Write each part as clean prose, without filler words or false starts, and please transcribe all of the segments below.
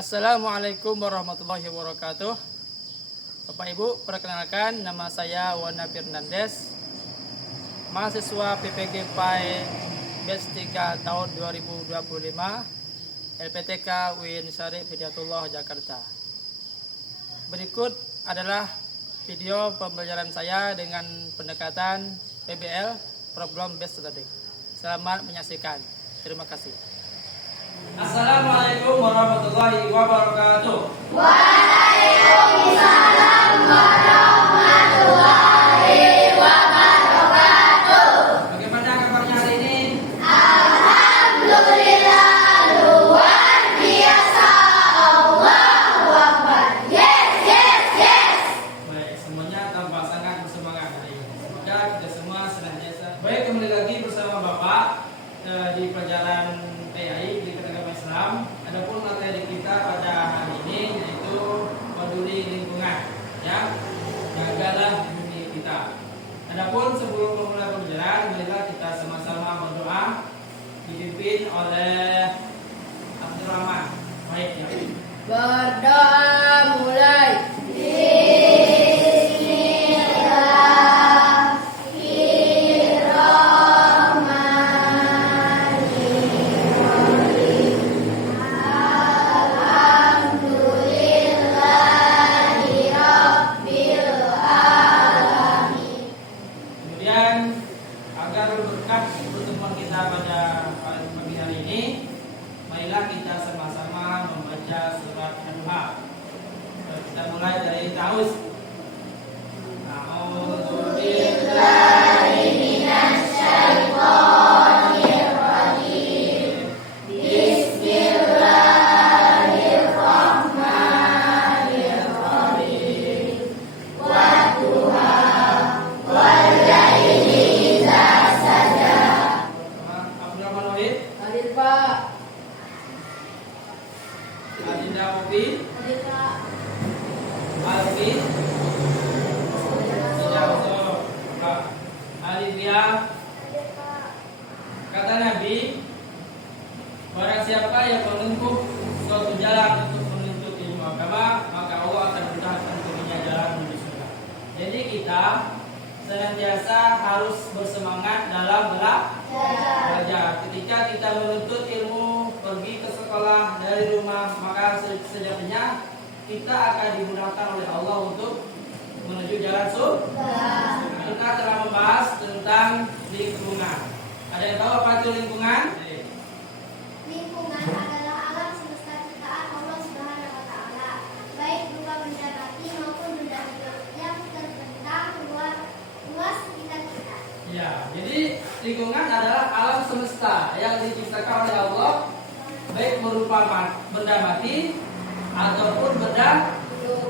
Assalamualaikum warahmatullahi wabarakatuh. Bapak Ibu, perkenalkan nama saya Wana Fernandes, mahasiswa PPG PAI Batch 3 tahun 2025, LPTK UIN Syarif Hidayatullah Jakarta. Berikut adalah video pembelajaran saya dengan pendekatan PBL, Problem Based Study. Selamat menyaksikan. Terima kasih. Assalamualaikum warahmatullahi wabarakatuh. Waalaikumsalam warahmatullahi wabarakatuh. Bagaimana kabarnya hari ini? Alhamdulillah, luar biasa. Allahu Akbar. Yes, yes, yes. Baik, semuanya tampak sangat bersemangat hari ini. Semoga kita semua senantiasa. Baik, kembali lagi bersama Bapak di pelajaran PAI di Agama Islam. Adapun materi kita pada hari ini yaitu peduli lingkungan, ya, jagalah bumi kita. Adapun sebelum memulai pembelajaran, marilah kita sama-sama berdoa dipimpin oleh Abdurrahman. Baik, ya. Berdoa mulai. Kemudian agar berkah pertemuan kita pada pagi hari ini, marilah kita sama-sama membaca surat Al-Duha. Kita mulai dari Ta'awuz. A'udzubillahi minasyaitonirrajim. Bismillahirrahmanirrahim. Wadduha wal laili idza saja. Abdurrahman Wahid, Hadir Pak. Adinda Mubi, Hadir Pak. Alfi, Sejauh Alivia. Hadir Pak. Kata Nabi, barang siapa yang menempuh suatu jalan untuk menuntut ilmu agama, maka Allah akan mudahkan untuknya jalan menuju surga. Jadi kita senantiasa harus bersemangat dalam belajar. Ketika kita menuntut ilmu, pergi ke sekolah dari rumah, maka sejatinya kita akan dimudahkan oleh Allah untuk menuju jalan surga. Kita telah membahas tentang lingkungan. Ada yang tahu apa itu lingkungan? Lingkungan adalah alam semesta ciptaan Allah Subhanahu wa taala, baik berupa benda mati maupun benda hidup yang terbentang luas sekitar kita. Ya, jadi lingkungan adalah alam semesta yang diciptakan oleh Allah, baik berupa benda mati ataupun benda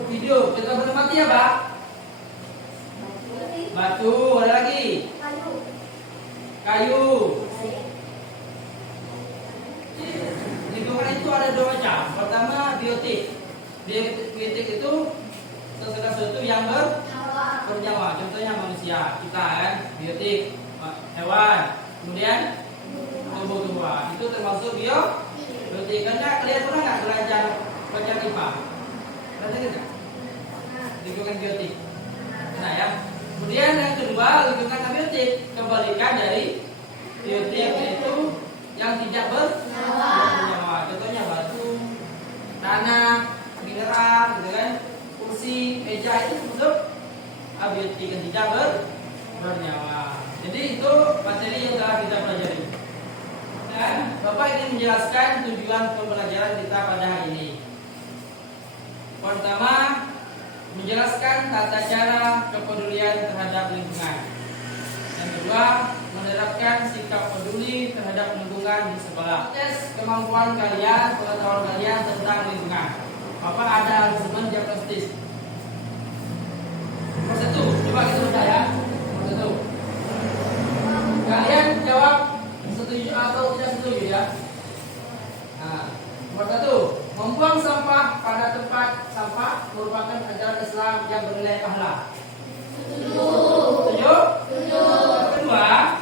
hidup. Kita benda mati ya, Pak? Batu, ada lagi? Kayu. Lingkungan itu ada dua macam. Pertama, biotik. Biotik itu sesuatu yang bernyawa. Contohnya manusia, kita kan, biotik, hewan, kemudian tumbuh-tumbuhan. Itu termasuk biotik. Karena kalian pernah nggak belajar IPA? Belajar nggak? Lingkungan biotik. Nah ya. Kemudian yang kedua, lingkungan abiotik. Kebalikan dari biotik, yaitu yang tidak bernyawa. Contohnya batu, tanah, mineral, gitu kan, kursi, meja, itu termasuk abiotik yang tidak bernyawa. Jadi itu materi yang telah kita pelajari. Dan Bapak ingin menjelaskan tujuan pembelajaran kita pada hari ini. Pertama, menjelaskan tata cara kepedulian terhadap lingkungan. Yang kedua, menerapkan sikap peduli terhadap lingkungan di sekolah. Tes kemampuan kalian, pengetahuan kalian tentang lingkungan. Bapak ada assessment diagnostis. Nomor 1, coba kita baca ya. Nomor 1. Kalian jawab setuju atau tidak setuju ya. Nah, nomor 1, membuang sampah pada tempat sampah merupakan ajaran Islam yang bernilai pahala. Setuju? Yang kedua,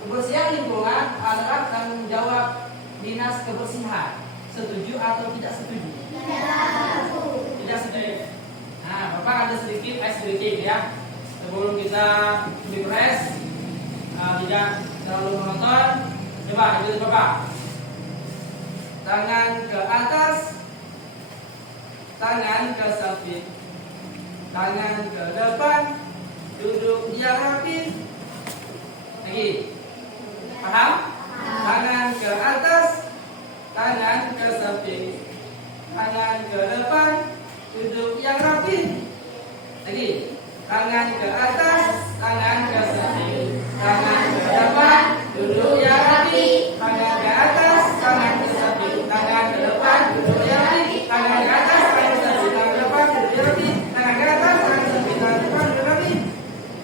kebersihan lingkungan adalah tanggung jawab dinas kebersihan. Setuju atau tidak setuju? stretching ya. Sebelum kita refresh, tidak terlalu menonton, coba ikuti Bapak. Tangan ke atas, tangan ke samping, tangan ke depan, duduk yang rapi. Lagi, paham? Tangan ke atas, tangan ke samping, tangan ke depan, duduk yang rapi. Lagi, tangan ke atas, tangan ke samping, tangan ke depan, duduk yang rapi. Tangan ke atas, tangan ke samping, tangan ke depan, duduk yang rapi. Tangan ke atas, tangan ke samping, tangan ke depan, duduk yang rapi. Tangan ke atas, tangan ke samping, tangan ke depan, duduk yang rapi.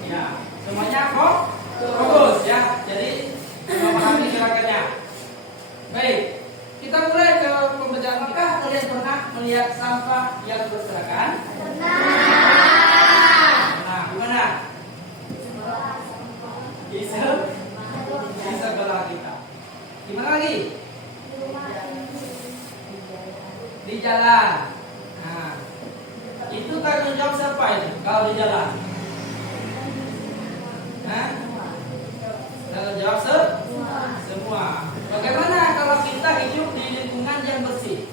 Ya, semuanya fokus ya. Jadi memahami gerakannya. Baik, kita mulai ke pembacaan. Apakah kalian pernah melihat sampah yang berserakan? Nah, gimana? Bisa belah kita. Gimana lagi? Di jalan. Nah, itu tanggung jawab siapa itu kalau di jalan? Nah, tanggung jawab semua. Bagaimana kalau kita hidup di lingkungan yang bersih?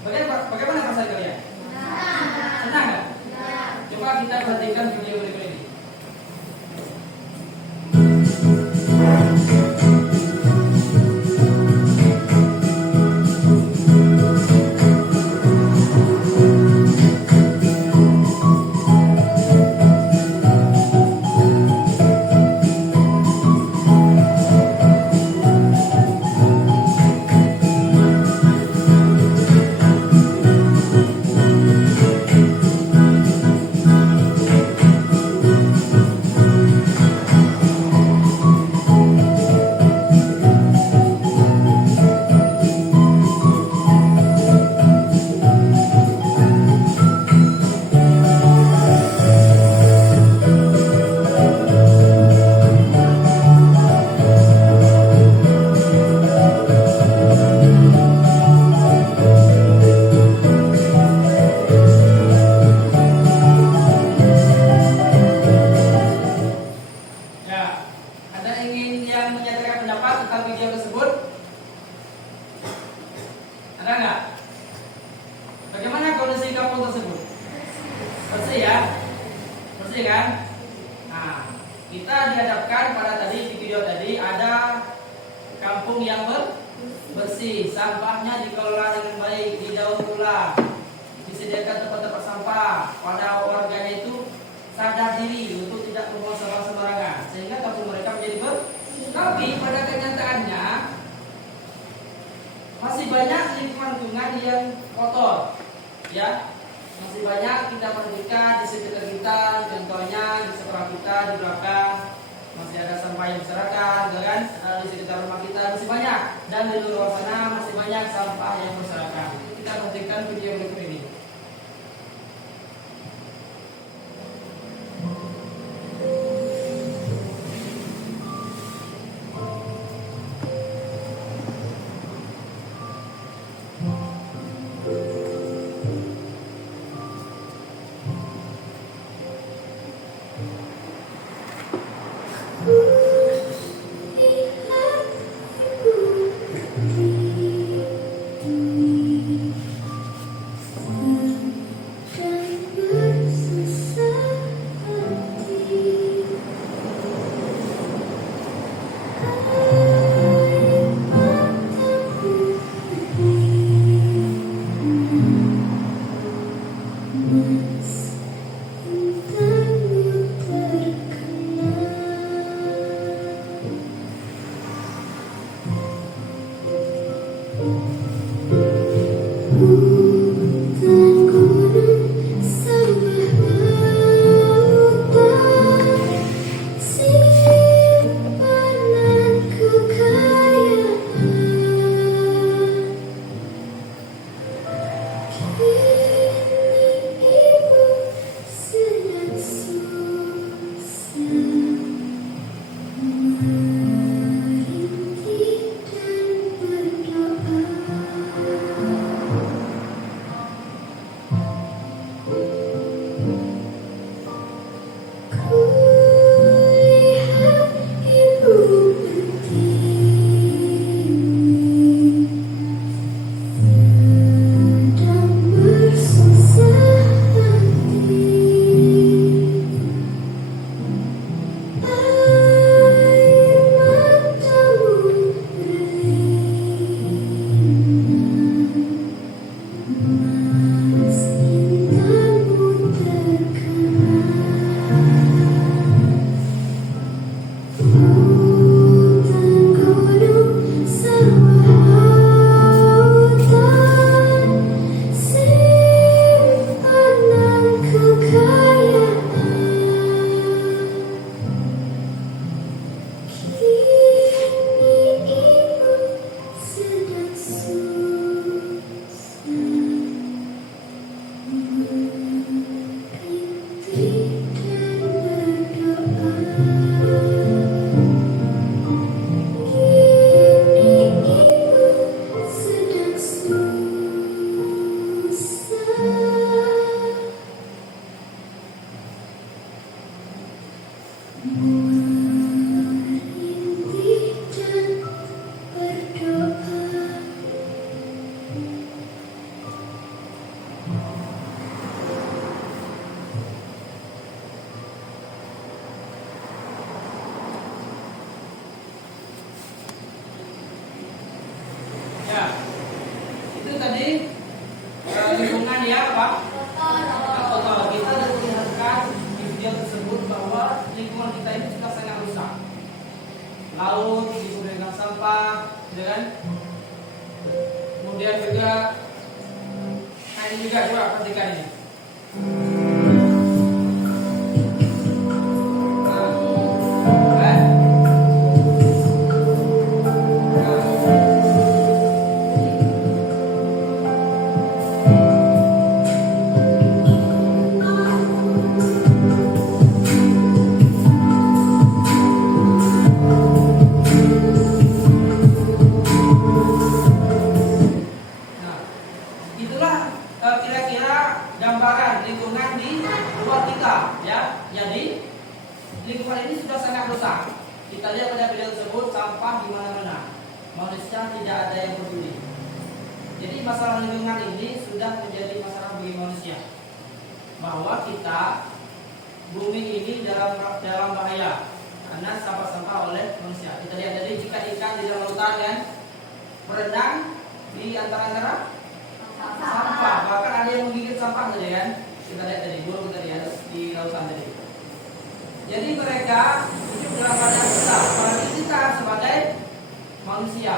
Bagaimana perasaan kalian? Senang nggak? Coba kita perhatikan video berikut ini. apa? Kotor. Kotor. Kita sudah melihatkan di video tersebut bahwa lingkungan kita ini sudah sangat rusak. Laut dipenuhi dengan sampah, gitu kan? Kemudian juga, nah ini juga coba perhatikan ini. Itulah kira-kira gambaran lingkungan di luar kita, ya. Jadi lingkungan ini sudah sangat rusak. Kita lihat pada video tersebut sampah di mana-mana. Manusia tidak ada yang peduli. Jadi masalah lingkungan ini sudah menjadi masalah bagi manusia. Bahwa kita bumi ini dalam bahaya karena sampah-sampah oleh manusia. Kita lihat tadi ikan-ikan di dalam lautan kan berenang di antara-antara sampah, bahkan ada yang menggigit sampah tadi kan. Kita lihat tadi, burung tadi ada di lautan tadi. Jadi mereka hidup dalam keadaan rusak. Apalagi kita sebagai manusia,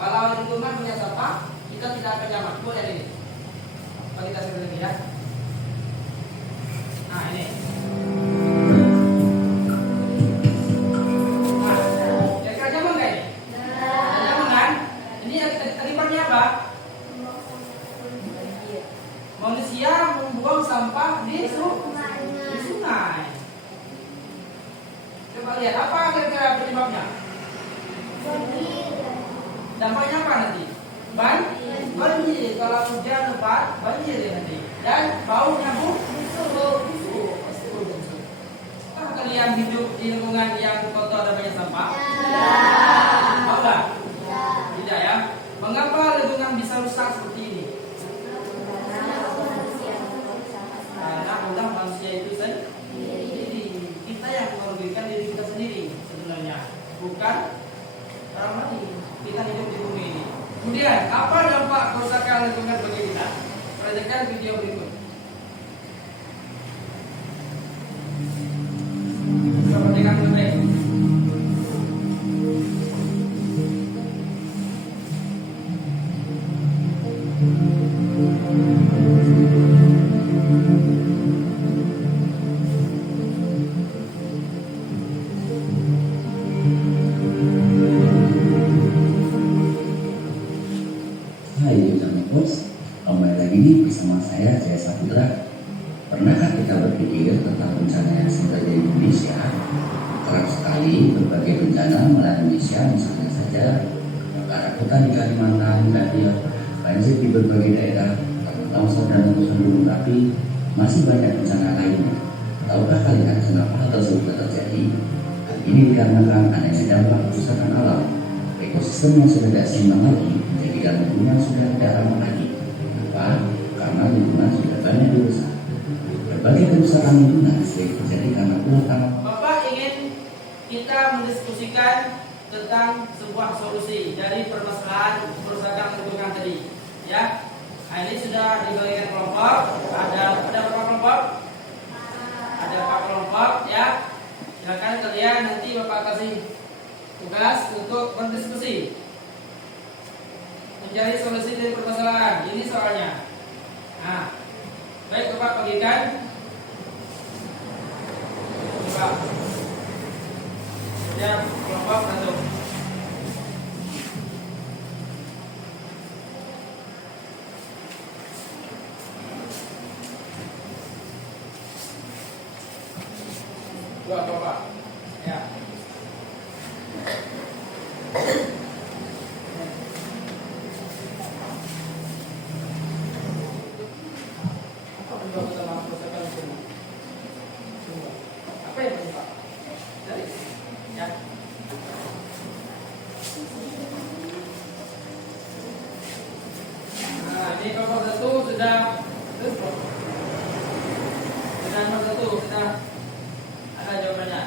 kalau lingkungan punya sampah, kita tidak akan nyaman. Boleh ini. Kalau kita sebut lagi ya. Nah ini. Nah, kira-kira nyaman nggak ini? Nyaman kan? Ini akibatnya apa? Manusia membuang sampah di sungai. Coba lihat apa kira-kira penyebabnya? Dampaknya apa nanti? Banjir. Kalau hujan lebat, banjir ya nanti. Dan baunya busuk. Apakah kalian hidup di lingkungan yang kotor dan banyak sampah? Tahu nggak? Tidak ya. Mengapa lingkungan bisa rusak seperti ini? Karena ulah manusia itu sendiri. Kita yang merugikan diri kita sendiri sebenarnya, bukan orang lain. Kita hidup di bumi ini. Kemudian apa dampak kerusakan lingkungan bagi kita? Perhatikan video berikut. Perhatikan baik. Kembali lagi nih bersama saya Saputra. Pernahkah kita berpikir tentang bencana yang sudah di Indonesia? Kerap sekali berbagai bencana melanda Indonesia, misalnya saja kebakaran hutan di Kalimantan, banjir di berbagai daerah, longsor dan letusan gunung api, masih banyak bencana lainnya. Tahukah kalian kenapa hal tersebut terjadi? Hal ini dikarenakan adanya dampak kerusakan alam. Ekosistem yang sudah tidak seimbang lagi menjadikan lingkungan sudah tidak ramah lagi. Kenapa? Karena lingkungan sudah banyak dirusak. Berbagai kerusakan lingkungan sering terjadi karena ulah tanah. Bapak ingin kita mendiskusikan tentang sebuah solusi dari permasalahan kerusakan lingkungan tadi, ya. Nah, ini sudah dibagikan kelompok. Ada berapa kelompok? Ada 4 kelompok, ya. Silakan kalian nanti Bapak kasih tugas untuk berdiskusi, mencari solusi dari permasalahan. Ini soalnya. Nah, baik Bapak bagikan. Bapak. Ya, kelompok 1. Dua Bapak. Ya. Apa yang Pak? Dari ya. Nah, ini kelompok 1 sudah nomor 1 sudah ada jawabannya.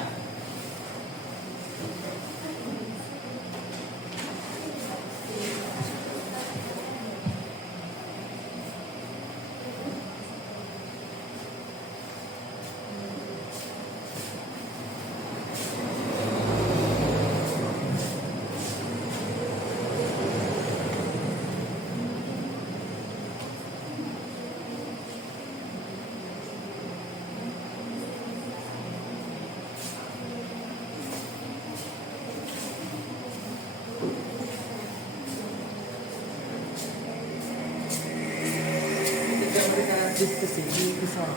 ke sini ke sana.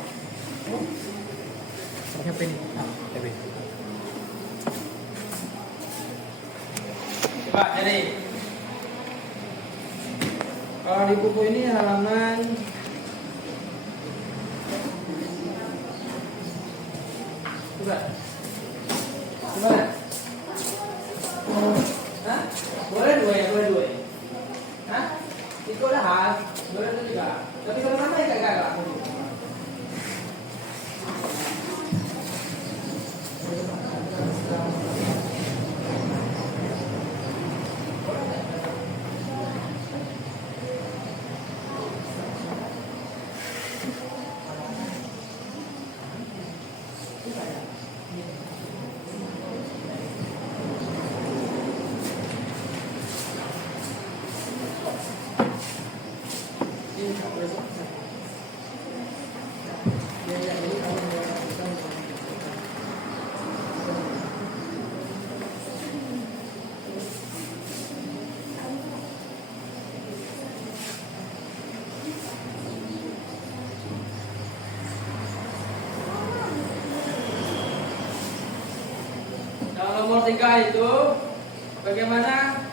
Oh. Sampai ini. Tapi. Coba jadi. Kalau di buku ini halaman coba. Gimana? Hah? Boleh dua ya, boleh dua ya. Hah? Itu udah hal, boleh itu juga. Tapi kalau mana ya kagak? Nomor 3 itu bagaimana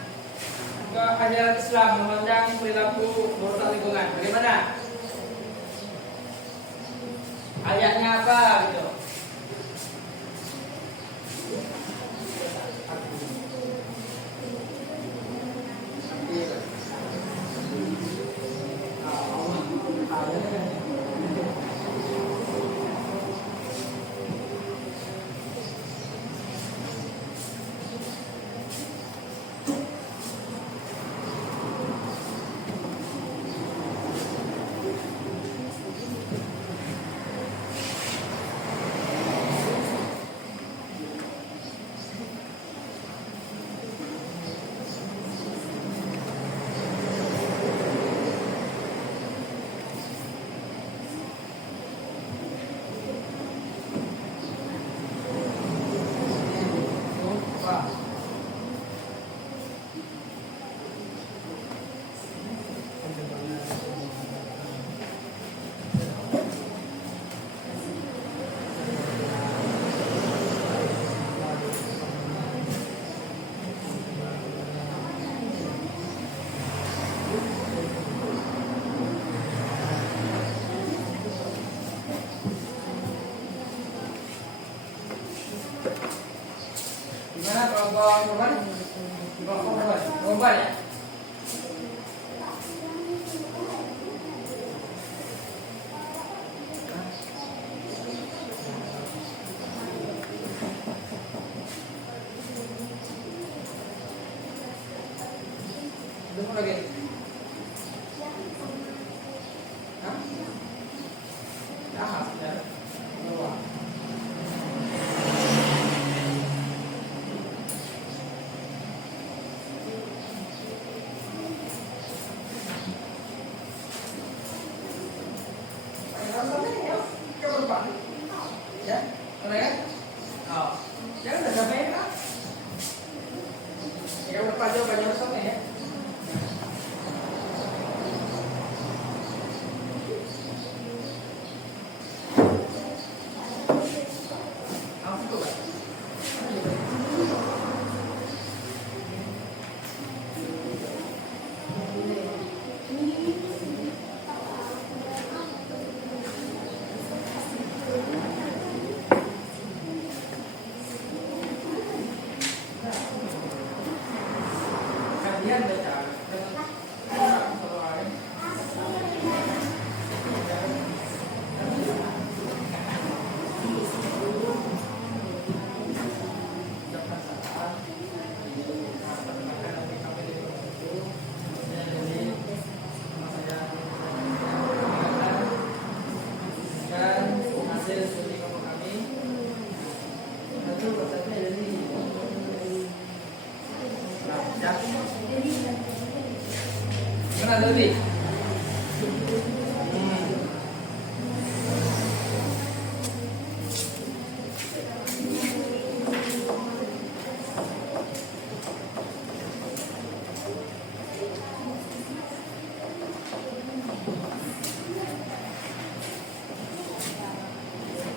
keajaran Islam memandang perilaku merusak lingkungan. Bagaimana? Ayatnya apa gitu? Gimana kelompok korban? Korban ya? Tunggu lagi. Hah? Ya. Keluar. Ya, udah ya? Oh, ya udah sampai ya? Ya udah pajak sampai ya? Langsung coba.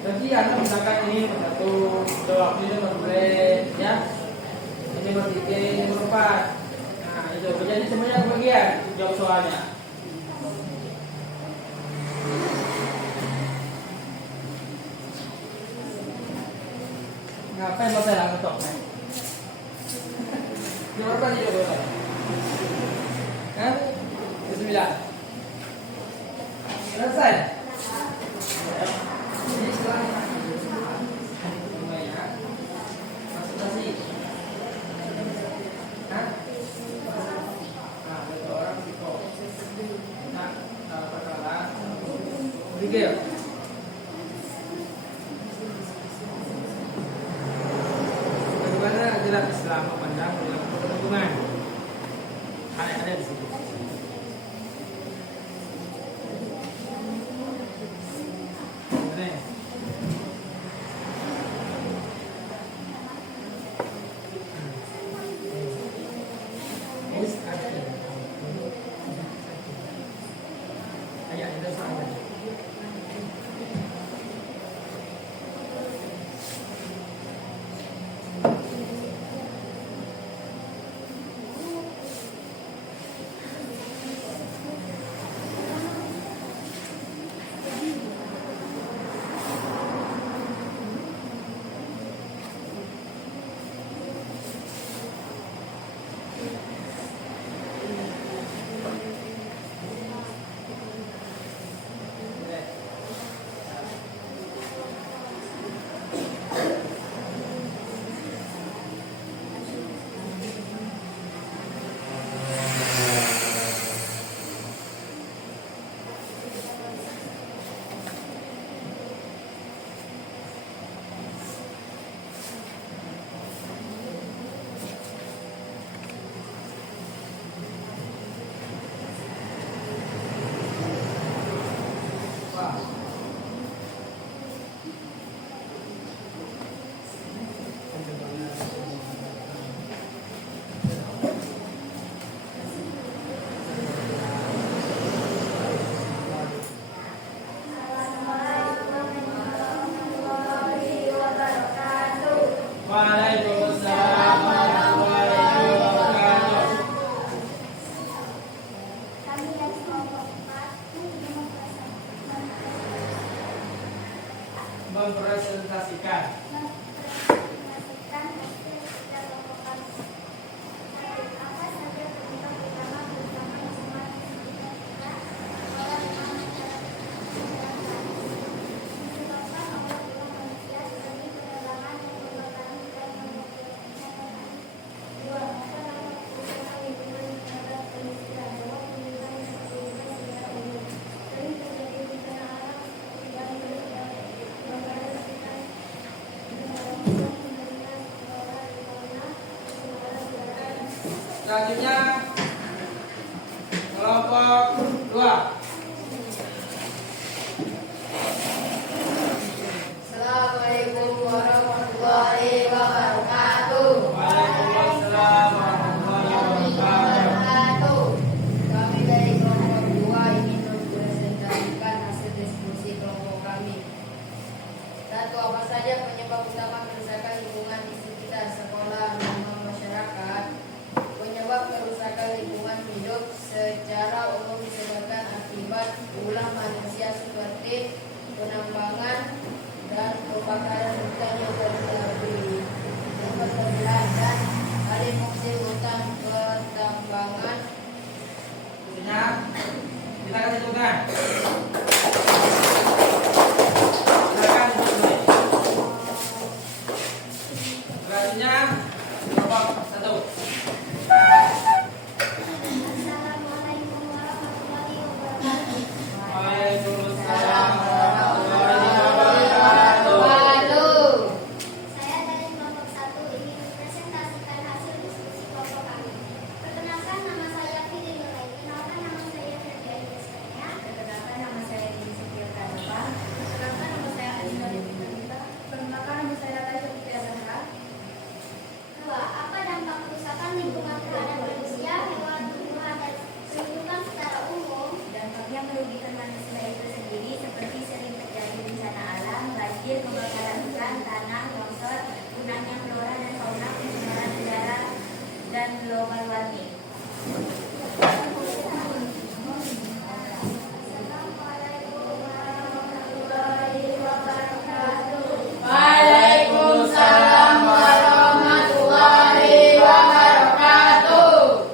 Jadi Anda misalkan ini nomor 1, jawab ini nomor 2, ya. Ini nomor 3, ini nomor 4. Nah, itu. Jadi semuanya kebagian jawab soalnya. Ngapain mau saya ngetok? Nomor berapa nih coba? Hah? 9. Selesai. Ini setelahnya. Lumayan. Masih. Hah? Nah, ada orang gitu. Nah, perkenalan. Tiga ya? Bagaimana ajaran Islam memandang dalam hubungan? Ada di situ. Waalaikumsalam warahmatullahi wabarakatuh. Kami dari kelompok 4 Mempresentasikan. mempresentasikan hasil kerja kelompok kami. Apa saja penyebab utama bersama masing-masing kita orang yang disebabkan Allah dengan manusia sebagai penerbangan yang membatasi dan memperbaiki. Dua, apa nama keputusan hubungan terhadap manusia? Jawab hubungan yang secara umum. Sering terjadi bencana alam yang kebakaran hutan, Selanjutnya kelompok 2. Assalamualaikum warahmatullahi wabarakatuh. Waalaikumsalam warahmatullahi wabarakatuh. Kami dari kelompok 2 ingin mempresentasikan hasil diskusi kelompok kami. Satu, apa saja penyebab utama kerusakan lingkungan di sekitar sekolah, rumah, masyarakat? Penyebab kerusakan lingkungan hidup secara umum disebabkan akibat ulah manusia seperti penambangan dan kebakaran hutan yang terjadi, yang berlebihan dan alih fungsi hutan pertambangan. Selanjutnya kita akan tentukan. Silakan duduk dulu. Selanjutnya kelompok 1. Assalamualaikum warahmatullahi wabarakatuh. Waalaikumsalam warahmatullahi wabarakatuh. Saya dari kelompok 1 ingin mempresentasikan hasil diskusi kelompok kami. Perkenalkan, nama saya Fitri Nuraini. Kenalkan, nama saya Ferdian Yesenia. Perkenalkan, nama saya Dini Setia Kanapa. Perkenalkan, nama saya Alina Devinita. Perkenalkan, nama saya Tasya Putri Azhara. 2. Apa dampak kerusakan lingkungan terhadap manusia, hewan, tumbuhan, dan lingkungan secara umum? Dampaknya merugikan manusia itu sendiri seperti sering terjadi bencana alam, banjir, banjir, kebakaran hutan, tanah, longsor, punahnya flora dan fauna, pencemaran udara, dan global warming. Waalaikumsalam warahmatullahi wabarakatuh.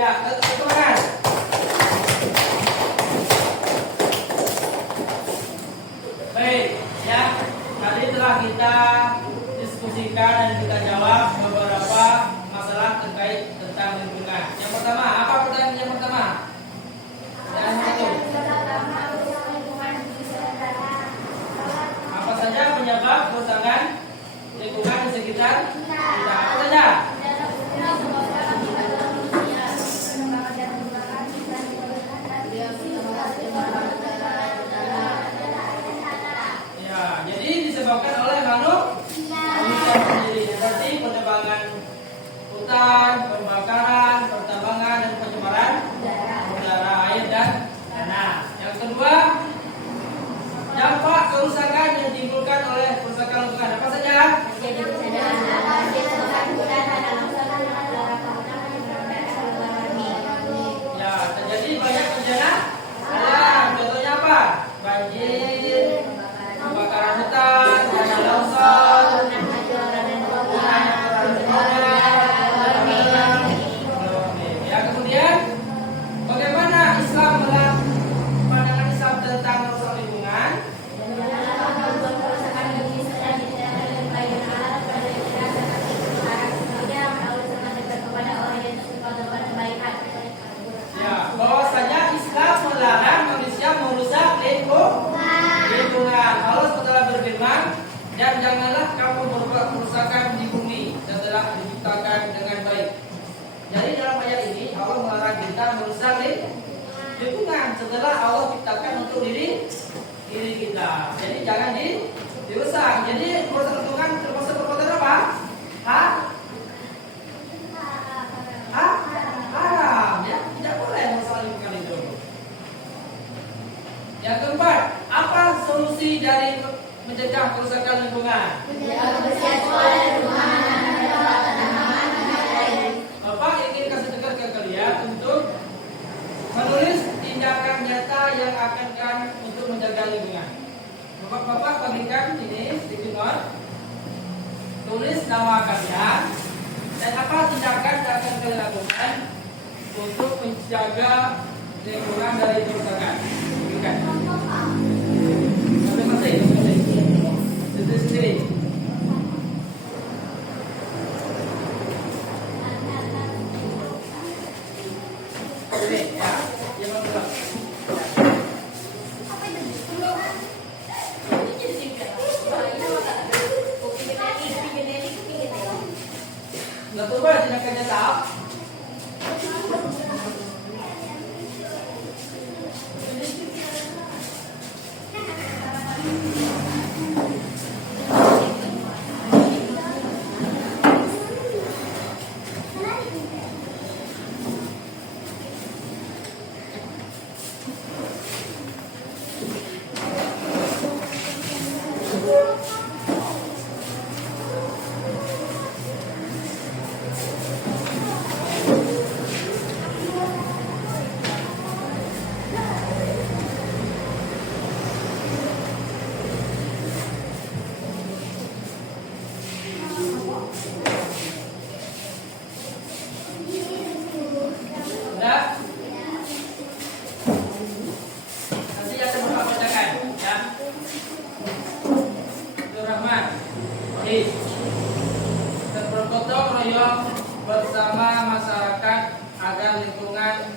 Ya, teman-teman. Baik, ya. Tadi telah kita diskusikan dan kita jawab beberapa masalah terkait tentang lingkungan. Yang pertama, apa pertanyaan yang pertama? Yang satu. Apa saja penyebab kerusakan lingkungan di sekitar kita? Apa saja? Ya, jadi disebabkan oleh manusia sendiri. Seperti penebangan hutan, pembakaran, pertambangan, dan pencemaran udara, air, dan tanah. Yang kedua, dampak kerusakan yang ditimbulkan oleh kerusakan lingkungan. Apa saja? Ya, terjadi banyak bencana alam. Contohnya apa? Banjir, kebakaran hutan, tanah longsor, ya. Kemudian bagaimana Islam pandangan Islam tentang kerusakan lingkungan? Ya, bahwasanya Islam melarang manusia merusak lingkungan. Allah telah berfirman, dan janganlah kamu berbuat kerusakan di bumi setelah diciptakan dengan baik. Jadi dalam ayat ini Allah melarang kita merusak lingkungan setelah Allah ciptakan untuk diri kita. Jadi jangan dirusak. Jadi merusak lingkungan termasuk perbuatan apa? Haram, ya, tidak boleh merusak lingkungan itu. Yang keempat, apa solusi dari mencegah kerusakan lingkungan? Bapak ingin kasih dengar ke kalian untuk menulis tindakan nyata yang akan untuk menjaga lingkungan. Bapak bagikan ini sedikit note. Tulis nama kalian dan apa tindakan yang akan kalian lakukan untuk menjaga lingkungan dari kerusakan. Masing-masing. Sendiri. Oke, ya. Yang kedua. Nggak coba tindakannya tahap. bersama masyarakat agar lingkungan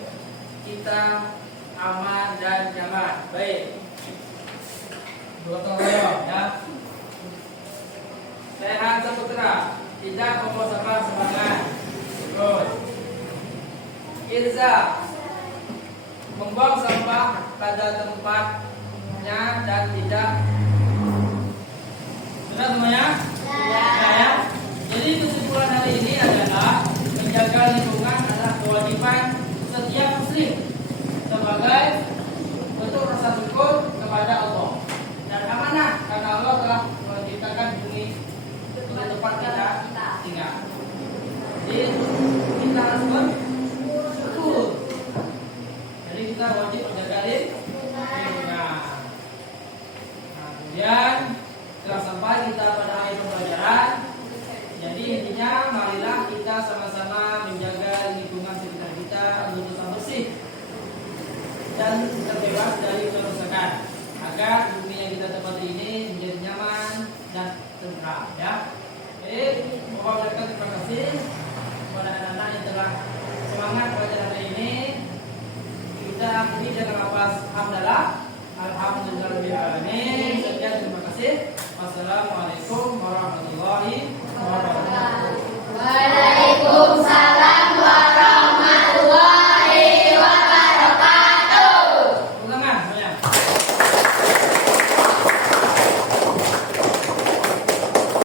kita aman dan nyaman. Baik, gotong royong ya. Sehat sejahtera, tidak membawa semangat. Terus Irza, membuang sampah pada tempatnya dan tidak. Sudah semuanya? Sudah ya. Jadi kesimpulan hari ini adalah menjaga lingkungan adalah kewajiban setiap muslim sebagai bentuk rasa syukur kepada Allah dan amanah karena Allah telah menciptakan bumi di tempat kita tinggal. Jadi kita harus bersyukur. Jadi kita wajib menjaga lingkungan. Nah, kemudian setelah sampai kita pada akhir pembelajaran, jadi intinya marilah kita sama-sama menjaga lingkungan sekitar kita untuk tetap bersih dan terbebas dari kerusakan agar bumi yang kita tempati ini menjadi nyaman dan tentram ya. Mohon berikan terima kasih kepada anak-anak yang telah semangat pada hari ini. Kita akhiri dengan lafaz hamdalah. Alhamdulillahirobbilalamin. Sekian, terima kasih. Wassalamualaikum warahmatullahi wabarakatuh. Waalaikumsalam.